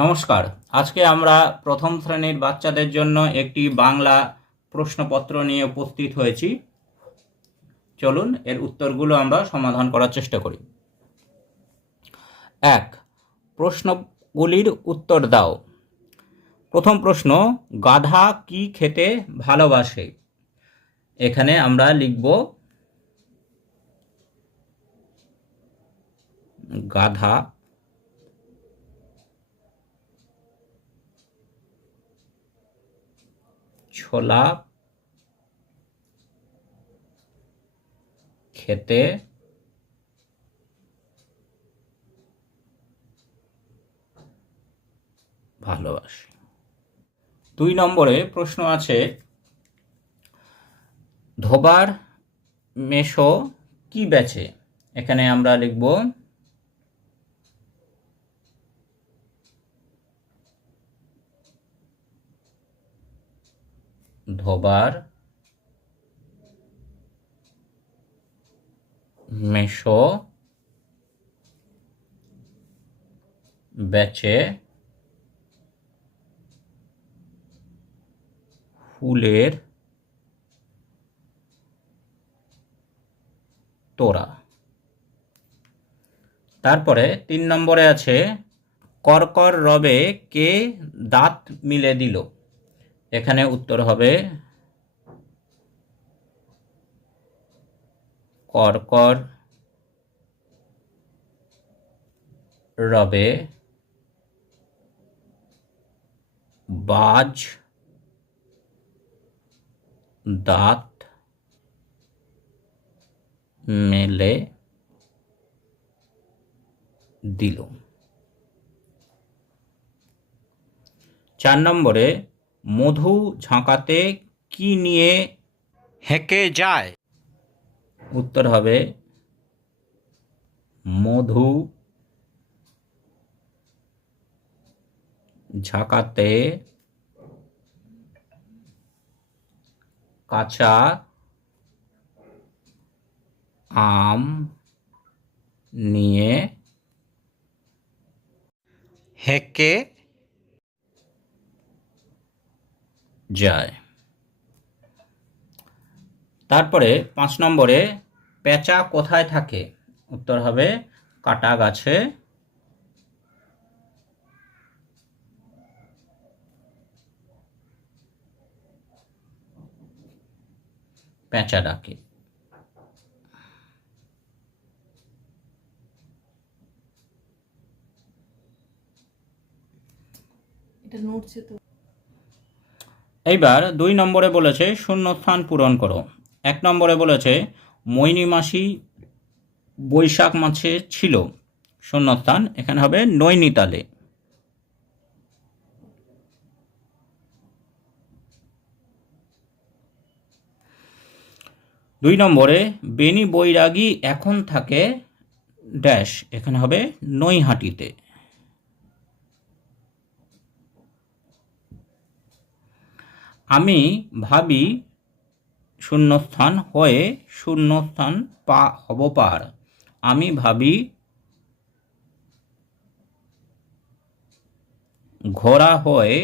নমস্কার। আজকে আমরা প্রথম শ্রেণীর বাচ্চাদের জন্য একটি বাংলা প্রশ্নপত্র নিয়ে উপস্থিত হয়েছি। চলুন এর উত্তরগুলো আমরা সমাধান করার চেষ্টা করি। 1. প্রশ্নগুলির উত্তর দাও। প্রথম প্রশ্ন, গাধা কি খেতে ভালোবাসে? এখানে আমরা লিখব গাধা ছোলা খেতে ভালোবাসে। 2 নম্বরে প্রশ্ন আছে, ধোবার মেশো কি বেচে? এখানে আমরা লিখব ধোবার মেশো বেচে ফুলের তোড়া। তারপরে 3 নম্বরে আছে, করকর রবে কে দাঁত মিলে দিল? এখানে উত্তর হবে করকর রবে বাজ দাঁত মেলে দিল। 4 নম্বরে, মধু ঝাঁকাতে কি নিয়ে হেঁকে যায়? উত্তর হবে মধু ঝাঁকাতে কাঁচা আম নিয়ে হেঁকে যায়। তারপরে 5 নম্বরে, পেঁচা কোথায় থাকে? উত্তর হবে কাটা গাছে পেঁচা ডাকে। এইবার 2 নম্বরে বলেছে শূন্যস্থান পূরণ করো। 1 নম্বরে বলেছে মৈনী মাসি বৈশাখ মাসে ছিল, শূন্যস্থান, এখানে হবে নৈনিতালে। 2 নম্বরে বেনি বৈরাগী এখন থাকে ড্যাশ, এখানে হবে নৈহাটিতে। আমি ভাবি শূন্যস্থান হয়ে শূন্যস্থান হব পার। আমি ভাবি ঘোড়া হয়ে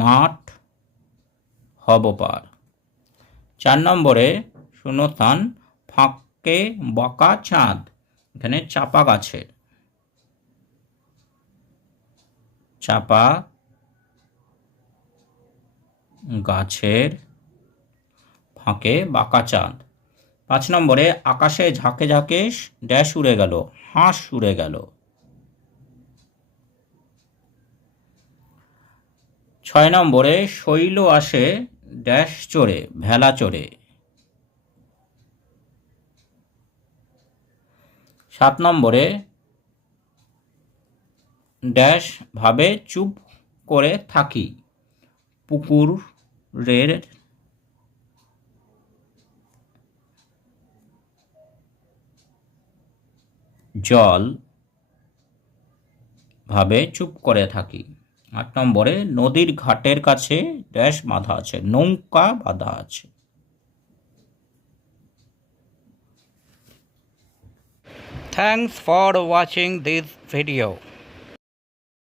মাঠ হব পার। 4 নম্বরে শূন্যস্থান ফাঁকে বাঁকা চাঁদ, এখানে চাপা গাছের চাপা গাছের ফাঁকে বাঁকা চাঁদ। 5 নম্বরে আকাশে ঝাঁকে ঝাঁকে ড্যাশ উড়ে গেল, হাঁস উড়ে গেল। 6 নম্বরে শৈল আসে ড্যাশ চড়ে, ভেলা চড়ে। 7 নম্বরে ড্যাশ ভাবে চুপ করে থাকি, পুকুরের জল ভাবে চুপ করে থাকি। 8 নম্বরে নদীর ঘাটের কাছে ড্যাশ বাঁধা আছে, নৌকা বাঁধা আছে। Thanks for watching this video.